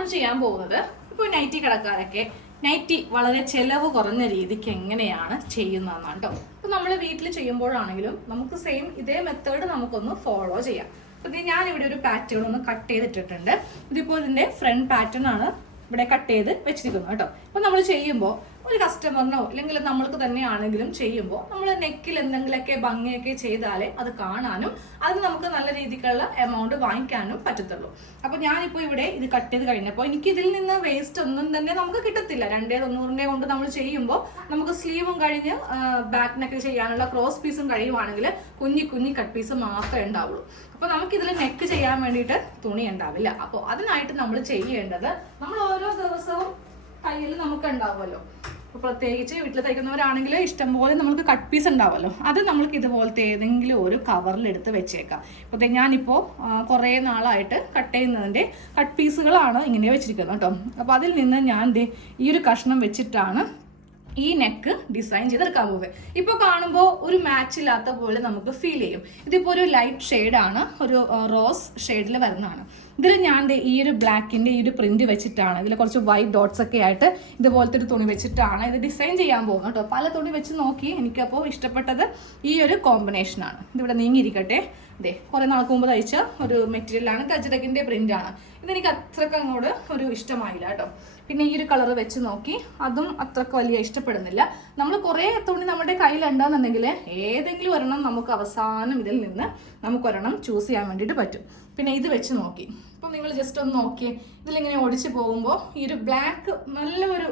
നമ്മൾ ചെയ്യാൻ പോകുന്നത്. ഇപ്പോൾ നൈറ്റി കടക്കാരൊക്കെ നൈറ്റി വളരെ ചെലവ് കുറഞ്ഞ രീതിക്ക് എങ്ങനെയാണ് ചെയ്യുന്നതെന്നാണ് കേട്ടോ അപ്പോൾ നമ്മൾ വീട്ടിൽ ചെയ്യുമ്പോഴാണെങ്കിലും നമുക്ക് സെയിം ഇതേ മെത്തേഡ് നമുക്കൊന്ന് ഫോളോ ചെയ്യാം. അപ്പോൾ ഇത് ഞാനിവിടെ ഒരു പാറ്റേൺ ഒന്ന് കട്ട് ചെയ്തിട്ടിട്ടുണ്ട്. ഇതിപ്പോൾ ഇതിന്റെ ഫ്രണ്ട് പാറ്റേൺ ആണ് ഇവിടെ കട്ട് ചെയ്ത് വെച്ചിരിക്കുന്നത് കേട്ടോ അപ്പോൾ നമ്മൾ ചെയ്യുമ്പോൾ ഒരു കസ്റ്റമറിനോ അല്ലെങ്കിൽ നമ്മൾക്ക് തന്നെയാണെങ്കിലും ചെയ്യുമ്പോൾ നമ്മൾ നെക്കിൽ എന്തെങ്കിലുമൊക്കെ ഭംഗിയൊക്കെ ചെയ്താലേ അത് കാണാനും അതിന് നമുക്ക് നല്ല രീതിക്കുള്ള എമൗണ്ട് വാങ്ങിക്കാനും പറ്റത്തുള്ളൂ. അപ്പോൾ ഞാനിപ്പോൾ ഇവിടെ ഇത് കട്ട് ചെയ്ത് കഴിഞ്ഞപ്പോൾ എനിക്ക് ഇതിൽ നിന്ന് വേസ്റ്റ് ഒന്നും തന്നെ നമുക്ക് കിട്ടത്തില്ല. രണ്ടേ തൊണ്ണൂറിന്റെ കൊണ്ട് നമ്മൾ ചെയ്യുമ്പോൾ നമുക്ക് സ്ലീവും കഴിഞ്ഞ് നെക്ക് ചെയ്യാനുള്ള ക്രോസ് പീസും കഴിയുവാണെങ്കിൽ കുഞ്ഞി കുഞ്ഞി കട്ട് പീസ് മാത്രമേ ഉണ്ടാവുള്ളൂ. അപ്പോൾ നമുക്കിതിൽ നെക്ക് ചെയ്യാൻ വേണ്ടിയിട്ട് തുണി ഉണ്ടാവില്ല. അപ്പോൾ അതിനായിട്ട് നമ്മൾ ചെയ്യേണ്ടത് നമ്മൾ ഓരോ ദിവസവും കയ്യിൽ നമുക്ക് ഉണ്ടാവുമല്ലോ. അപ്പോൾ പ്രത്യേകിച്ച് വീട്ടിൽ തയ്ക്കുന്നവരാണെങ്കിൽ ഇഷ്ടംപോലെ നമുക്ക് കട്ട് പീസ് ഉണ്ടാവുമല്ലോ അത് നമ്മൾക്ക് ഇതുപോലത്തെ ഏതെങ്കിലും ഒരു കവറിൽ എടുത്ത് വെച്ചേക്കാം. ഇപ്പോൾ ഞാനിപ്പോൾ കുറേ നാളായിട്ട് കട്ട് ചെയ്യുന്നതിന്റെ കട്ട് പീസുകളാണ് ഇങ്ങനെ വെച്ചിരിക്കുന്നത് കേട്ടോ. അപ്പോൾ അതിൽ നിന്ന് ഞാൻ ഈ ഒരു കഷ്ണം വെച്ചിട്ടാണ് ഈ നെക്ക് ഡിസൈൻ ചെയ്തെടുക്കാൻ പോകുന്നത് ഇപ്പോൾ കാണുമ്പോൾ ഒരു മാച്ച് ഇല്ലാത്ത പോലെ നമുക്ക് ഫീൽ ചെയ്യും. ഇതിപ്പോൾ ഒരു ലൈറ്റ് ഷെയ്ഡാണ് ഒരു റോസ് ഷെയ്ഡിൽ വരുന്നതാണ്. ഇതിൽ ഞാൻ ഈ ഒരു ബ്ലാക്കിന്റെ ഈ ഒരു പ്രിന്റ് വെച്ചിട്ടാണ്. ഇതിൽ കുറച്ച് വൈറ്റ് ഡോട്ട്സ് ഒക്കെ ആയിട്ട് ഇതുപോലത്തെ ഒരു തുണി വെച്ചിട്ടാണ് ഇത് ഡിസൈൻ ചെയ്യാൻ പോകുന്നത് കേട്ടോ. പല തുണി വെച്ച് നോക്കി എനിക്കപ്പോൾ ഇഷ്ടപ്പെട്ടത് ഈ ഒരു കോമ്പിനേഷനാണ് ഇതിവിടെ നീങ്ങിയിരിക്കട്ടെ. ദേ കുറേ നാൾക്ക് മുമ്പ് തയ്ച്ച ഒരു മെറ്റീരിയലാണ് ഗജറകിന്റെ പ്രിന്റാണ് ഇതെനിക്ക് അത്രയ്ക്ക് അങ്ങോട്ട് ഒരു ഇഷ്ടമായില്ല കേട്ടോ. പിന്നെ ഈ ഒരു കളർ വെച്ച് നോക്കി. അതും അത്രയ്ക്ക് വലിയ ഇഷ്ടപ്പെടുന്നില്ല. നമ്മൾ കുറേ തുണി നമ്മുടെ കയ്യിലുണ്ടെന്നുണ്ടെങ്കിൽ ഏതെങ്കിലും ഒരെണ്ണം നമുക്ക് അവസാനം ഇതിൽ നിന്ന് നമുക്ക് ഒരെണ്ണം ചൂസ് ചെയ്യാൻ വേണ്ടിയിട്ട് പറ്റും. പിന്നെ ഇത് വെച്ച് നോക്കി. അപ്പം നിങ്ങൾ ജസ്റ്റ് ഒന്ന് നോക്കിയേ ഇതിലിങ്ങനെ ഒടിച്ച് പോകുമ്പോൾ ഈ ഒരു ബ്ലാക്ക് നല്ലൊരു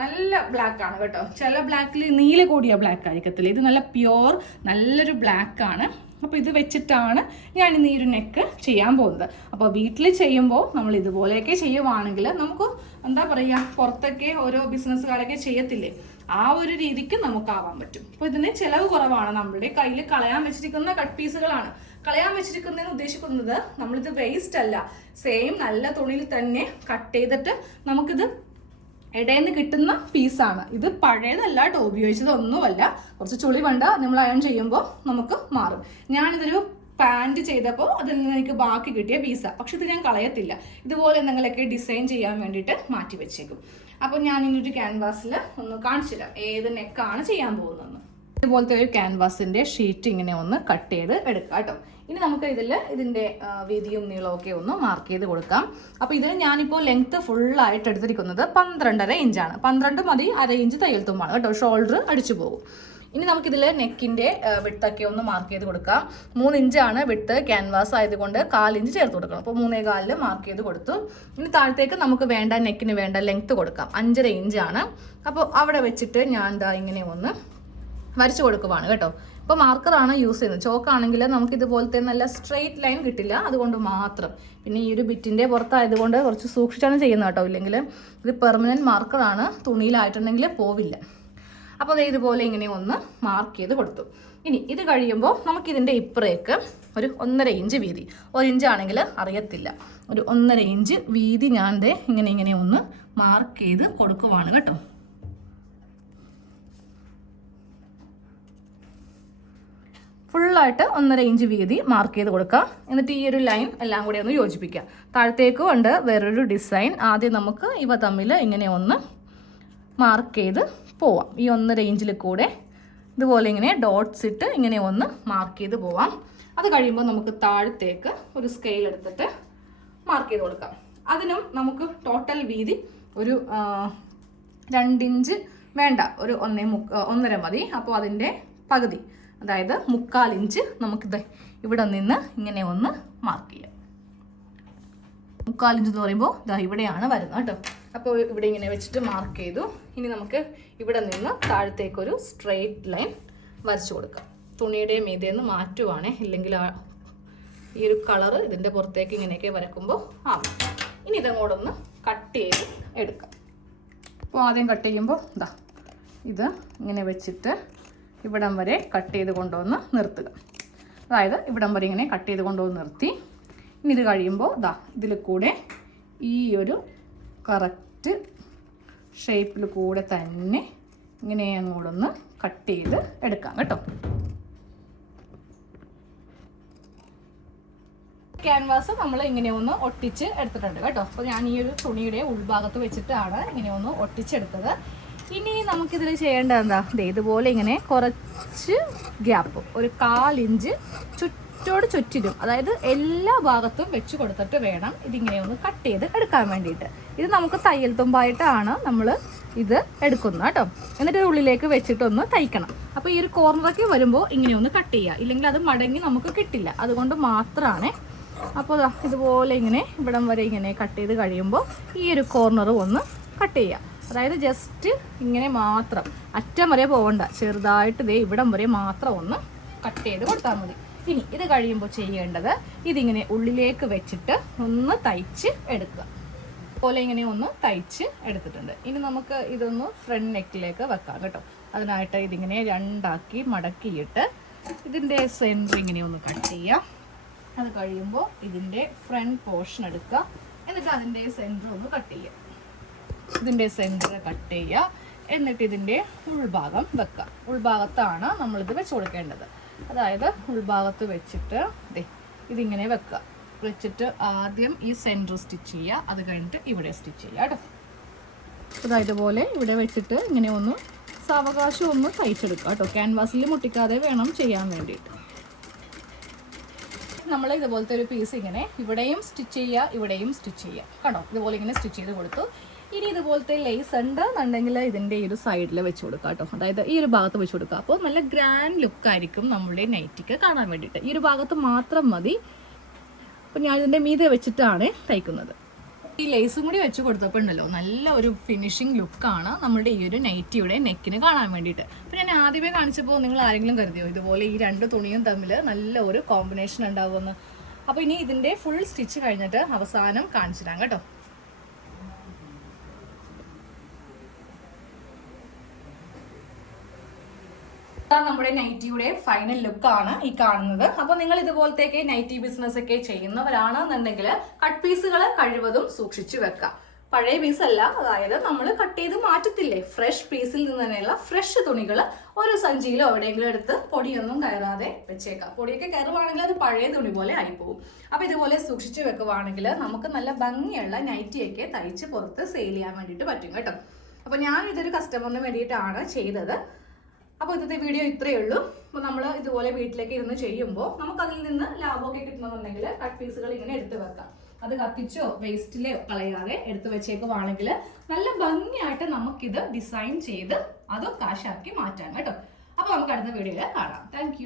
നല്ല ബ്ലാക്ക് ആണ് കേട്ടോ. ചില ബ്ലാക്കിൽ നീല കൂടിയ ബ്ലാക്ക് ആയിരിക്കത്തില്ല. ഇത് നല്ല പ്യുവർ നല്ലൊരു ബ്ലാക്ക് ആണ്. അപ്പോൾ ഇത് വെച്ചിട്ടാണ് ഞാൻ ഇന്ന് ഈ ഒരു നെക്ക് ചെയ്യാൻ പോകുന്നത്. അപ്പോൾ വീട്ടിൽ ചെയ്യുമ്പോൾ നമ്മൾ ഇതുപോലെയൊക്കെ ചെയ്യുവാണെങ്കിൽ നമുക്ക് എന്താ പറയുക പുറത്തൊക്കെ ഓരോ ബിസിനസ്സുകാരൊക്കെ ചെയ്യത്തില്ലേ? ആ ഒരു രീതിക്ക് നമുക്കാവാൻ പറ്റും. അപ്പോൾ ഇതിന് ചിലവ് കുറവാണ്. നമ്മുടെ കയ്യിൽ കളയാൻ വെച്ചിരിക്കുന്ന കട്ട് പീസുകളാണ് കളയാൻ വെച്ചിരിക്കുന്നതെന്ന് ഉദ്ദേശിക്കുന്നത് നമ്മളിത് വേസ്റ്റ് അല്ല. സെയിം നല്ല തുണിയിൽ തന്നെ കട്ട് ചെയ്തിട്ട് നമുക്കിത് ഇടയിൽ കിട്ടുന്ന പീസാണ് ഇത് പഴയതല്ല കേട്ടോ ഉപയോഗിച്ചത് ഒന്നുമല്ല കുറച്ച് ചുളി വേണ്ട നമ്മൾ അയൺ ചെയ്യുമ്പോൾ നമുക്ക് മാറും. ഞാനിതൊരു പാന്റ് ചെയ്തപ്പോൾ അതിൽ നിന്ന് എനിക്ക് ബാക്കി കിട്ടിയ പീസാണ് പക്ഷെ ഇത് ഞാൻ കളയത്തില്ല. ഇതുപോലെ എന്തെങ്കിലുമൊക്കെ ഡിസൈൻ ചെയ്യാൻ വേണ്ടിയിട്ട് മാറ്റി വെച്ചേക്കും. അപ്പോൾ ഞാൻ ഇങ്ങനൊരു ക്യാൻവാസിൽ ഒന്ന് കാണിച്ചു തരാം ഏത് നെക്കാണ് ചെയ്യാൻ പോകുന്നതെന്ന്. ഇതുപോലത്തെ ഒരു ക്യാൻവാസിന്റെ ഷീറ്റ് ഇങ്ങനെ ഒന്ന് കട്ട് ചെയ്ത് എടുക്കാം കേട്ടോ. ഇനി നമുക്ക് ഇതിൽ ഇതിന്റെ വീതിയും നീളവും ഒക്കെ ഒന്ന് മാർക്ക് ചെയ്ത് കൊടുക്കാം. അപ്പോൾ ഇതിന് ഞാനിപ്പോൾ ലെങ്ത് ഫുള്ളായിട്ട് എടുത്തിരിക്കുന്നത് പന്ത്രണ്ടര ഇഞ്ചാണ്. പന്ത്രണ്ട് മതി അര ഇഞ്ച് തയ്യൽ തുമ്പാണ് കേട്ടോ. ഷോൾഡർ അടിച്ചു പോകും. ഇനി നമുക്കിതിൽ നെക്കിന്റെ വിട്ടൊക്കെ ഒന്ന് മാർക്ക് ചെയ്ത് കൊടുക്കാം. മൂന്ന് ഇഞ്ചാണ് വിട്ട് ക്യാൻവാസ് ആയതുകൊണ്ട് കാലിഞ്ച് ചേർത്ത് കൊടുക്കണം. അപ്പോൾ മൂന്നേ കാലിൽ മാർക്ക് ചെയ്ത് കൊടുത്തു. ഇനി താഴത്തേക്ക് നമുക്ക് വേണ്ട നെക്കിന് വേണ്ട ലെങ്ത് കൊടുക്കാം. അഞ്ചര ഇഞ്ചാണ്. അപ്പോൾ അവിടെ വെച്ചിട്ട് ഞാൻ ദാ ഇങ്ങനെ ഒന്ന് വരച്ചു കൊടുക്കുവാണ് കേട്ടോ. ഇപ്പോൾ മാർക്കറാണ് യൂസ് ചെയ്യുന്നത്. ചോക്കാണെങ്കിൽ നമുക്ക് ഇതുപോലത്തെ നല്ല സ്ട്രെയിറ്റ് ലൈൻ കിട്ടില്ല. അതുകൊണ്ട് മാത്രം. പിന്നെ ഈ ഒരു ബിറ്റിന്റെ പുറത്തായതുകൊണ്ട് കുറച്ച് സൂക്ഷിച്ചാണ് ചെയ്യുന്നത് കേട്ടോ. ഇല്ലെങ്കിൽ ഇത് പെർമനന്റ് മാർക്കറാണ് തുണിയിലായിട്ടുണ്ടെങ്കിൽ പോവില്ല. അപ്പോൾ അത് ഇതുപോലെ ഇങ്ങനെ ഒന്ന് മാർക്ക് ചെയ്ത് കൊടുത്തു. ഇനി ഇത് കഴിയുമ്പോൾ നമുക്ക് നമുക്കിതിന്റെ ഇപ്പുറേക്ക് ഒരു ഒന്നര ഇഞ്ച് വീതി. ഒരു ഇഞ്ച് ആണെങ്കിൽ അറിയത്തില്ല. ഒരു ഒന്നര ഇഞ്ച് വീതി ഞാൻ ഇങ്ങനെ ഇങ്ങനെ ഒന്ന് മാർക്ക് ചെയ്ത് കൊടുക്കുവാണ് കേട്ടോ. ഫുള്ളായിട്ട് ഒന്നര ഇഞ്ച് വീതി മാർക്ക് ചെയ്ത് കൊടുക്കുക എന്നിട്ട് ഈ ഒരു ലൈൻ എല്ലാം കൂടി ഒന്ന് യോജിപ്പിക്കുക താഴത്തേക്കും ഉണ്ട് വേറൊരു ഡിസൈൻ ആദ്യം നമുക്ക് ഇവ തമ്മിൽ ഇങ്ങനെ ഒന്ന് മാർക്ക് ചെയ്ത് പോവാം. ഈ ഒന്നര ഇഞ്ചിൽ കൂടെ ഇതുപോലെ ഇങ്ങനെ ഡോട്ട്സ് ഇട്ട് ഇങ്ങനെ ഒന്ന് മാർക്ക് ചെയ്ത് പോവാം. അത് കഴിയുമ്പോൾ നമുക്ക് താഴത്തേക്ക് ഒരു സ്കെയിൽ എടുത്തിട്ട് മാർക്ക് ചെയ്ത് കൊടുക്കാം. അതിനും നമുക്ക് ടോട്ടൽ വീതി ഒരു രണ്ടിഞ്ച് വേണ്ട. ഒരു ഒന്നേ മുക്ക ഒന്നര മതി. അപ്പോൾ അതിന്റെ പകുതി. അതായത് മുക്കാൽ ഇഞ്ച് നമുക്കിത് ഇവിടെ നിന്ന് ഇങ്ങനെ ഒന്ന് മാർക്ക് ചെയ്യാം. മുക്കാൽ ഇഞ്ച് എന്ന് പറയുമ്പോൾ ഇതാ ഇവിടെയാണ് വരുന്നത് കേട്ടോ. അപ്പോൾ ഇവിടെ ഇങ്ങനെ വെച്ചിട്ട് മാർക്ക് ചെയ്തു. ഇനി നമുക്ക് ഇവിടെ നിന്ന് താഴത്തേക്കൊരു സ്ട്രെയിറ്റ് ലൈൻ വരച്ചു കൊടുക്കാം. തുണിയുടെ മീതേന്ന് മാറ്റുവാണേ. ഇല്ലെങ്കിൽ ആ ഈ ഒരു കളറ് ഇതിന്റെ പുറത്തേക്ക് ഇങ്ങനെയൊക്കെ വരക്കുമ്പോൾ ആവും ഇനി ഇതങ്ങോട്ടൊന്ന് കട്ട് ചെയ്ത് എടുക്കാം. അപ്പോൾ ആദ്യം കട്ട് ചെയ്യുമ്പോൾ ഇതാ ഇത് ഇങ്ങനെ വെച്ചിട്ട് ഇവിടം വരെ കട്ട് ചെയ്ത് കൊണ്ടുവന്ന് നിർത്തുക. അതായത് ഇവിടം വരെ ഇങ്ങനെ കട്ട് ചെയ്ത് കൊണ്ടുവന്ന് നിർത്തി. ഇനി ഇത് കഴിയുമ്പോൾ ഇതാ ഇതിൽ കൂടെ ഈ ഒരു കറക്റ്റ് ഷേപ്പിൽ കൂടെ തന്നെ ഇങ്ങനെ അങ്ങോട്ടൊന്ന് കട്ട് ചെയ്ത് എടുക്കാം കേട്ടോ. ക്യാൻവാസ് നമ്മൾ ഇങ്ങനെ ഒന്ന് ഒട്ടിച്ച് എടുത്തിട്ടുണ്ട് കേട്ടോ. അപ്പോൾ ഞാൻ ഈ ഒരു തുണിയുടെ ഉൾഭാഗത്ത് വെച്ചിട്ടാണ് ഇങ്ങനെ ഒന്ന് ഒട്ടിച്ചെടുത്തത്. ഇനി നമുക്കിതിൽ ചെയ്യേണ്ടത് എന്താ ഇതുപോലെ ഇങ്ങനെ കുറച്ച് ഗ്യാപ്പ് ഒരു കാലിഞ്ച് ചുറ്റോട് ചുറ്റിലും അതായത് എല്ലാ ഭാഗത്തും വെച്ച് കൊടുത്തിട്ട് വേണം ഇതിങ്ങനെ ഒന്ന് കട്ട് ചെയ്ത് എടുക്കാൻ വേണ്ടിയിട്ട്. ഇത് നമുക്ക് തയ്യൽ തുമ്പായിട്ടാണ് നമ്മൾ ഇത് എടുക്കുന്നത് കേട്ടോ. എന്നിട്ട് ഉള്ളിലേക്ക് വെച്ചിട്ടൊന്ന് തയ്ക്കണം. അപ്പോൾ ഈ ഒരു കോർണറൊക്കെ വരുമ്പോൾ ഇങ്ങനെ ഒന്ന് കട്ട് ചെയ്യുക ഇല്ലെങ്കിൽ അത് മടങ്ങി നമുക്ക് കിട്ടില്ല. അതുകൊണ്ട് മാത്രമാണ് അപ്പോൾ ഇതുപോലെ ഇങ്ങനെ ഇവിടം വരെ ഇങ്ങനെ കട്ട് ചെയ്ത് കഴിയുമ്പോൾ ഈ ഒരു കോർണർ ഒന്ന് കട്ട് ചെയ്യുക അതായത് ജസ്റ്റ് ഇങ്ങനെ മാത്രം. അറ്റം വരെ പോകണ്ട ചെറുതായിട്ട് ഇതേ ഇവിടം വരെ മാത്രം ഒന്ന് കട്ട് ചെയ്ത് കൊടുത്താൽ മതി. ഇനി ഇത് കഴിയുമ്പോൾ ചെയ്യേണ്ടത് ഇതിങ്ങനെ ഉള്ളിലേക്ക് വെച്ചിട്ട് ഒന്ന് തയ്ച്ച് എടുക്കുക. പോലെ ഇങ്ങനെ ഒന്ന് തയ്ച്ച് എടുത്തിട്ടുണ്ട്. ഇനി നമുക്ക് ഇതൊന്ന് ഫ്രണ്ട് നെക്കിലേക്ക് വെക്കാം കേട്ടോ. അതിനായിട്ട് ഇതിങ്ങനെ രണ്ടാക്കി മടക്കിയിട്ട് ഇതിന്റെ സെന്റർ ഇങ്ങനെ ഒന്ന് കട്ട് ചെയ്യാം. അത് കഴിയുമ്പോൾ ഇതിന്റെ ഫ്രണ്ട് പോർഷൻ എടുക്കുക. എന്നിട്ട് അതിന്റെ സെന്റർ ഒന്ന് കട്ട് ചെയ്യുക ഇതിന്റെ സെന്റർ കട്ട് ചെയ്യുക. എന്നിട്ട് ഇതിന്റെ ഉൾഭാഗം വെക്കുക. ഉൾഭാഗത്താണ് നമ്മളിത് വെച്ച് കൊടുക്കേണ്ടത്. അതായത് ഉൾഭാഗത്ത് വെച്ചിട്ട് ദേ ഇതിങ്ങനെ വെക്കുക. വെച്ചിട്ട് ആദ്യം ഈ സെന്റർ സ്റ്റിച്ച് ചെയ്യുക. അത് കഴിഞ്ഞിട്ട് ഇവിടെ സ്റ്റിച്ച് ചെയ്യുക കേട്ടോ. അതായത് ഇതുപോലെ ഇവിടെ വെച്ചിട്ട് ഇങ്ങനെ ഒന്ന് സാവകാശം ഒന്ന് തയ്ച്ചെടുക്കുക കേട്ടോ. ക്യാൻവാസിൽ മുട്ടിക്കാതെ വേണം ചെയ്യാൻ വേണ്ടിയിട്ട്. നമ്മൾ ഇതുപോലത്തെ ഒരു പീസ് ഇങ്ങനെ ഇവിടെയും സ്റ്റിച്ച് ചെയ്യുക ഇവിടെയും സ്റ്റിച്ച് ചെയ്യുക. കണ്ടോ? ഇതുപോലെ ഇങ്ങനെ സ്റ്റിച്ച് ചെയ്ത് കൊടുത്തു. ഇനി ഇതുപോലത്തെ ലേസ് ഉണ്ട് എന്നുണ്ടെങ്കിൽ ഇതിന്റെ ഈ ഒരു സൈഡിൽ വെച്ച് കൊടുക്കുക കേട്ടോ. അതായത് ഈ ഒരു ഭാഗത്ത് വെച്ച് കൊടുക്കുക അപ്പോൾ നല്ല ഗ്രാൻഡ് ലുക്ക് ലുക്കായിരിക്കും നമ്മുടെ നൈറ്റിക്ക് കാണാൻ വേണ്ടിയിട്ട്. ഈ ഒരു ഭാഗത്ത് മാത്രം മതി. അപ്പോൾ ഞാൻ ഇതിന്റെ മീതെ വെച്ചിട്ടാണ് തയ്ക്കുന്നത്. ഈ ലേസും കൂടി വെച്ച് കൊടുത്തപ്പോൾ ഉണ്ടല്ലോ നല്ല ഒരു ഫിനിഷിംഗ് ലുക്കാണ് നമ്മുടെ ഈ ഒരു നൈറ്റിയുടെ നെക്കിന് കാണാൻ വേണ്ടിയിട്ട്. അപ്പോൾ ഞാൻ ആദ്യമേ കാണിച്ചപ്പോൾ നിങ്ങൾ ആരെങ്കിലും കരുതിയോ? ഇതുപോലെ ഈ രണ്ട് തുണിയും തമ്മിൽ നല്ല ഒരു കോമ്പിനേഷൻ ഉണ്ടാവുമെന്ന്. അപ്പോൾ ഇനി ഇതിന്റെ ഫുൾ സ്റ്റിച്ച് കഴിഞ്ഞിട്ട് അവസാനം കാണിച്ചിടാം കേട്ടോ. നമ്മുടെ നൈറ്റിയുടെ ഫൈനൽ ലുക്ക് ആണ് ഈ കാണുന്നത്. അപ്പൊ നിങ്ങൾ ഇതുപോലത്തേക്ക് നൈറ്റി ബിസിനസ് ഒക്കെ ചെയ്യുന്നവരാണെന്നുണ്ടെങ്കിൽ കട്ട് പീസുകൾ കഴിവതും സൂക്ഷിച്ചു വെക്കാം പഴയ പീസ് അല്ല അതായത് നമ്മൾ കട്ട് ചെയ്ത് മാറ്റത്തില്ലേ? ഫ്രഷ് പീസിൽ നിന്ന് തന്നെയുള്ള ഫ്രഷ് തുണികൾ ഒരു സഞ്ചിയിലോ എവിടെയെങ്കിലും എടുത്ത് പൊടിയൊന്നും കയറാതെ വെച്ചേക്കാം. പൊടിയൊക്കെ കയറുവാണെങ്കിൽ അത് പഴയ തുണി പോലെ ആയിപ്പോവും. അപ്പൊ ഇതുപോലെ സൂക്ഷിച്ചു വെക്കുവാണെങ്കിൽ നമുക്ക് നല്ല ഭംഗിയുള്ള നൈറ്റിയൊക്കെ തയ്ച്ച് പുറത്ത് സെയിൽ ചെയ്യാൻ വേണ്ടിയിട്ട് പറ്റും കേട്ടോ. അപ്പൊ ഞാൻ ഇതൊരു കസ്റ്റമറിന് വേണ്ടിയിട്ടാണ് ചെയ്തത്. അപ്പോൾ ഇന്നത്തെ വീഡിയോ ഇത്രയേ ഉള്ളൂ. അപ്പോൾ നമ്മൾ ഇതുപോലെ വീട്ടിലേക്ക് ഇരുന്ന് ചെയ്യുമ്പോൾ നമുക്ക് അതിൽ നിന്ന് ലാഭമൊക്കെ കിട്ടണമെന്നുണ്ടെങ്കിൽ കട്ട് പീസുകൾ ഇങ്ങനെ എടുത്ത് വെക്കാം. അത് കത്തിച്ചോ വേസ്റ്റിലോ കളയാതെ എടുത്തു വെച്ചേക്കുവാണെങ്കിൽ നല്ല ഭംഗിയായിട്ട് നമുക്കിത് ഡിസൈൻ ചെയ്ത് അത് കാശാക്കി മാറ്റാം കേട്ടോ. അപ്പോൾ നമുക്ക് അടുത്ത വീഡിയോയിൽ കാണാം. താങ്ക്